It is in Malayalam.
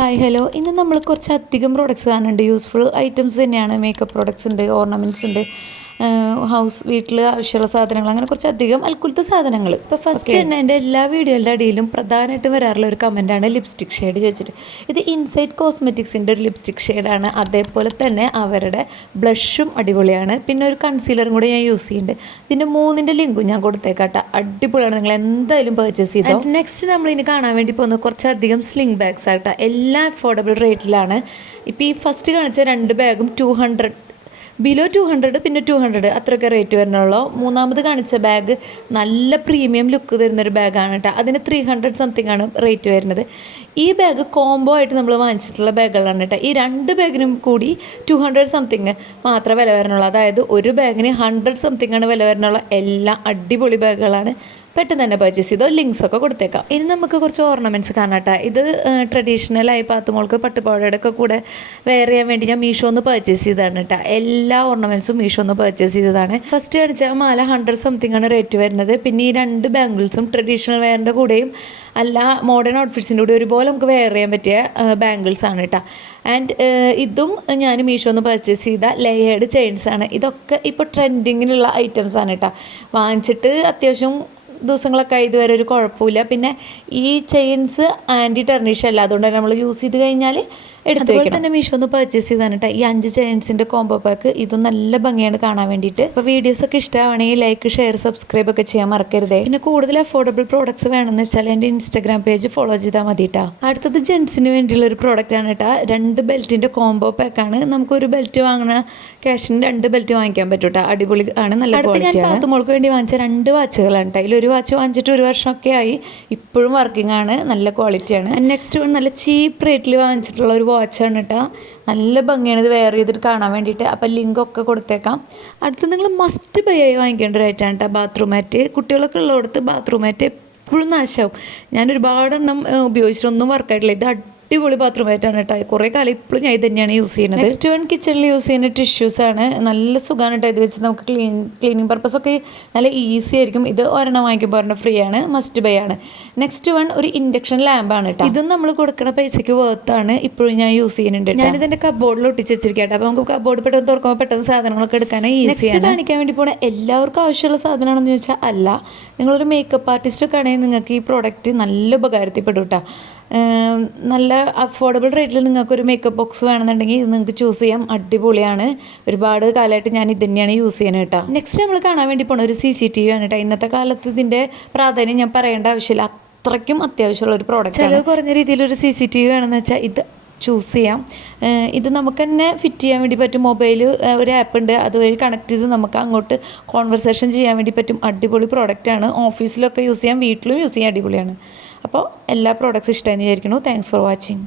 ഹായ് ഹലോ ഇന്ന് നമ്മൾ കുറച്ചധികം പ്രോഡക്റ്റ്സ് കാണുന്നുണ്ട്. യൂസ്ഫുൾ ഐറ്റംസ് തന്നെയാണ്. മേക്കപ്പ് പ്രോഡക്റ്റ്സ് ഉണ്ട്, ഓർണമെൻറ്റ്സ് ഉണ്ട്, വീട്ടിൽ ആവശ്യമുള്ള സാധനങ്ങൾ, അങ്ങനെ കുറച്ചധികം അൽക്കുലത്തെ സാധനങ്ങൾ. ഇപ്പോൾ ഫസ്റ്റ് തന്നെ എൻ്റെ എല്ലാ വീഡിയോയുടെ അടിയിലും പ്രധാനമായിട്ടും വരാറുള്ള ഒരു കമൻറ്റാണ് ലിപ്സ്റ്റിക് ഷെയ്ഡ് ചോദിച്ചിട്ട്. ഇത് ഇൻസൈഡ് കോസ്മെറ്റിക്സിൻ്റെ ഒരു ലിപ്സ്റ്റിക് ഷെയ്ഡാണ്. അതേപോലെ തന്നെ അവരുടെ ബ്ലഷും അടിപൊളിയാണ്. പിന്നെ ഒരു കൺസീലറും കൂടെ ഞാൻ യൂസ് ചെയ്യുന്നുണ്ട്. ഇതിൻ്റെ 3ൻ്റെ ലിങ്കും ഞാൻ കൊടുത്തേക്കാട്ടെ. അടിപൊളിയാണ്, നിങ്ങൾ എന്തായാലും പർച്ചേസ് ചെയ്തോ. നെക്സ്റ്റ് നമ്മളിനി കാണാൻ വേണ്ടി പോകുന്നത് കുറച്ചധികം സ്ലിംഗ് ബാഗ്സ് ആകട്ടെ. എല്ലാം അഫോർഡബിൾ റേറ്റിലാണ്. ഇപ്പോൾ ഈ ഫസ്റ്റ് കാണിച്ച 2 ബാഗും 200, ബിലോ 200, പിന്നെ 200 അത്രയൊക്കെ റേറ്റ് വരുന്നുള്ളൂ. മൂന്നാമത് കാണിച്ച ബാഗ് നല്ല പ്രീമിയം ലുക്ക് തരുന്നൊരു ബാഗാണ് കേട്ടോ. അതിന് 300 സംതിങ് ആണ് റേറ്റ് വരുന്നത്. ഈ ബാഗ് കോംബോ ആയിട്ട് നമ്മൾ വാങ്ങിച്ചിട്ടുള്ള ബാഗുകളാണ് കേട്ടോ. ഈ 2 ബാഗിനും കൂടി 200 സംതിങ് മാത്രമേ വില വരണുള്ളൂ. അതായത് ഒരു ബാഗിന് 100 സംതിങ് ആണ് വില വരണുള്ള. എല്ലാം അടിപൊളി ബാഗുകളാണ്. പെട്ടെന്ന് തന്നെ പർച്ചേസ് ചെയ്തോ. ലിങ്ക്സൊക്കെ കൊടുത്തേക്കാം. ഇനി നമുക്ക് കുറച്ച് ഓർണമെൻറ്റ്സ് കാണാം. ഇത് ട്രഡീഷണലായി പാത്തുമോൾക്ക് പട്ടുപാവാടയുടെ ഒക്കെ കൂടെ വെയർ ചെയ്യാൻ വേണ്ടി ഞാൻ മീഷോന്ന് പർച്ചേസ് ചെയ്തതാണ് കേട്ടോ. എല്ലാ ഓർണമെൻറ്റ്സും മീഷോന്ന് പർച്ചേസ് ചെയ്തതാണ്. ഫസ്റ്റ് കാണിച്ചാൽ മാല 100 സംതിങ് ആണ് റേറ്റ് വരുന്നത്. പിന്നെ ഈ 2 ബാംഗിൾസും ട്രഡീഷണൽ വെയറിൻ്റെ കൂടെയും അല്ല മോഡേൺ ഔട്ട്ഫിറ്റ്സിൻ്റെ കൂടെ ഒരുപോലെ നമുക്ക് വെയർ ചെയ്യാൻ പറ്റിയ ബാംഗിൾസ് ആണ് കേട്ടോ. ആൻഡ് ഇതും ഞാൻ മീഷോന്ന് പർച്ചേസ് ചെയ്ത ലെയേർഡ് ചെയിൻസ് ആണ്. ഇതൊക്കെ ഇപ്പോൾ ട്രെൻഡിങ്ങിനുള്ള ഐറ്റംസ് ആണ് കേട്ടോ. വാങ്ങിച്ചിട്ട് അത്യാവശ്യം ദിവസങ്ങളൊക്കെ ഇതുവരെ ഒരു കുഴപ്പമില്ല. പിന്നെ ഈ ചെയിൻസ് ആൻറ്റി ടെർണിഷ് അല്ല, അതുകൊണ്ട് തന്നെ നമ്മൾ യൂസ് ചെയ്ത് കഴിഞ്ഞാൽ എടുത്തു വയ്ക്കണം. തന്നെ മീഷോന്ന് പർച്ചേസ് ചെയ്താണ് കേട്ടോ ഈ 5 ചെയിൻസിൻ്റെ കോംബോ പാക്ക്. ഇതും നല്ല ഭംഗിയാണ് കാണാൻ വേണ്ടിയിട്ട്. അപ്പോൾ വീഡിയോസൊക്കെ ഇഷ്ടമാണെങ്കിൽ ലൈക്ക്, ഷെയർ, സബ്സ്ക്രൈബ് ഒക്കെ ചെയ്യാൻ മറക്കരുതേ. പിന്നെ കൂടുതൽ അഫോർഡബിൾ പ്രോഡക്റ്റ്സ് വേണമെന്ന് വെച്ചാൽ എൻ്റെ ഇൻസ്റ്റാഗ്രാം പേജ് ഫോളോ ചെയ്താൽ മതി കേട്ടോ. അടുത്തത് ജെൻസിന് വേണ്ടിയുള്ള ഒരു പ്രോഡക്റ്റാണ് കേട്ടോ. 2 ബെൽറ്റിൻ്റെ കോംബോ പാക്കാണ്. നമുക്കൊരു ബെൽറ്റ് വാങ്ങണ ക്യാഷിന് 2 ബെൽറ്റ് വാങ്ങിക്കാൻ പറ്റും കേട്ടോ. അടിപൊളി ആണ്, നല്ല ക്വാളിറ്റി ആണ്. ഞാൻ പാത്തുമോൾക്ക് വേണ്ടി വാങ്ങിച്ച 2 വാച്ചുകളാണ് കേട്ടോ. അതിലൊരു വാച്ച് വാങ്ങിച്ചിട്ട് 1 വർഷമൊക്കെ ആയി. ഇപ്പോഴും വർക്കിംഗ് ആണ്, നല്ല ക്വാളിറ്റിയാണ്. നെക്സ്റ്റ് നല്ല ചീപ്പ് റേറ്റിൽ വാങ്ങിച്ചിട്ടുള്ള ഒരു വാച്ചാണ് കേട്ടോ. നല്ല ഭംഗിയാണ് ഇത് വെയർ ചെയ്തിട്ട് കാണാൻ വേണ്ടിയിട്ട്. അപ്പം ലിങ്കൊക്കെ കൊടുത്തേക്കാം. അടുത്ത് നിങ്ങൾ മസ്റ്റ് ബൈ ആയി വാങ്ങിക്കേണ്ട ഒരു ഐറ്റമാണ് കേട്ടോ ബാത്റൂം മാറ്റ്. കുട്ടികളൊക്കെ ഉള്ളിടത്ത് ബാത്റൂം മാറ്റ് എപ്പോഴും നാശമാവും. ഞാൻ ഒരുപാടെണ്ണം ഉപയോഗിച്ചിട്ടൊന്നും വർക്കായിട്ടില്ല. ഇത് അടിപൊളി ബാത്റൂം ആയിട്ടാണ് കേട്ടോ. കുറേ കാലം ഇപ്പോഴും ഞാൻ ഇത് തന്നെയാണ് യൂസ് ചെയ്യുന്നത്. നെക്സ്റ്റ് വൺ കിച്ചണിൽ യൂസ് ചെയ്യുന്ന ടിഷ്യൂസാണ്. നല്ല സുഖമാണ് കേട്ടോ. ഇത് വെച്ച് നമുക്ക് ക്ലീനിങ് പർപ്പസൊക്കെ നല്ല ഈസി ആയിരിക്കും. ഇത് ഒരെണ്ണം വാങ്ങിക്കുമ്പോൾ ഒരെണ്ണം ഫ്രീ ആണ്, മസ്റ്റ് ബൈ ആണ്. നെക്സ്റ്റ് വൺ ഒരു ഇൻഡക്ഷൻ ലാമ്പാണ് കേട്ടോ. ഇതും നമ്മൾ കൊടുക്കുന്ന പൈസയ്ക്ക് വേർത്താണ്. ഇപ്പോഴും ഞാൻ യൂസ് ചെയ്യുന്നുണ്ട്. ഞാനിതിൻ്റെ കബോർഡിൽ ഒട്ടിച്ച് വെച്ചിരിക്കട്ടെ. അപ്പോൾ നമുക്ക് കബോർഡ് പെട്ടെന്ന് തുറക്കുമ്പോൾ പെട്ടെന്ന് സാധനങ്ങളൊക്കെ എടുക്കാനായി ഈസിയാണ്. കാണിക്കാൻ വേണ്ടി പോണ എല്ലാവർക്കും ആവശ്യമുള്ള സാധനമാണെന്ന് ചോദിച്ചാൽ അല്ല. നിങ്ങളൊരു മേക്കപ്പ് ആർട്ടിസ്റ്റൊക്കെ ആണെങ്കിൽ നിങ്ങൾക്ക് ഈ പ്രോഡക്റ്റ് നല്ല ഉപകാരത്തിൽപ്പെടും കേട്ടോ. നല്ല അഫോർഡബിൾ റേറ്റിൽ നിങ്ങൾക്കൊരു മേക്കപ്പ് ബോക്സ് വേണമെന്നുണ്ടെങ്കിൽ ഇത് നിങ്ങൾക്ക് ചൂസ് ചെയ്യാം. അടിപൊളിയാണ്. ഒരുപാട് കാലമായിട്ട് ഞാൻ ഇത് തന്നെയാണ് യൂസ് ചെയ്യുന്നത് കേട്ടോ. നെക്സ്റ്റ് നമ്മൾ കാണാൻ വേണ്ടി പോണ ഒരു CCTV ആണ് കേട്ടോ. ഇന്നത്തെ കാലത്ത് ഇതിൻ്റെ പ്രാധാന്യം ഞാൻ പറയേണ്ട ആവശ്യമില്ല. അത്രയ്ക്കും അത്യാവശ്യമുള്ള ഒരു പ്രോഡക്റ്റ്. ചിലവ് കുറഞ്ഞ രീതിയിലൊരു CCTV വേണമെന്ന് വെച്ചാൽ ഇത് ചൂസ് ചെയ്യാം. ഇത് നമുക്ക് തന്നെ ഫിറ്റ് ചെയ്യാൻ വേണ്ടി പറ്റും. മൊബൈൽ ഒരു ആപ്പ് ഉണ്ട്, അതുവഴി കണക്ട് ചെയ്ത് നമുക്ക് അങ്ങോട്ട് കോൺവെർസേഷൻ ചെയ്യാൻ വേണ്ടി പറ്റും. അടിപൊളി പ്രോഡക്റ്റാണ്. ഓഫീസിലൊക്കെ യൂസ് ചെയ്യാം, വീട്ടിലും യൂസ് ചെയ്യാൻ അടിപൊളിയാണ്. അപ്പോൾ എല്ലാ പ്രോഡക്റ്റ്സും ഇഷ്ടമായെന്ന് വിചാരിക്കുന്നു. Thanks for watching.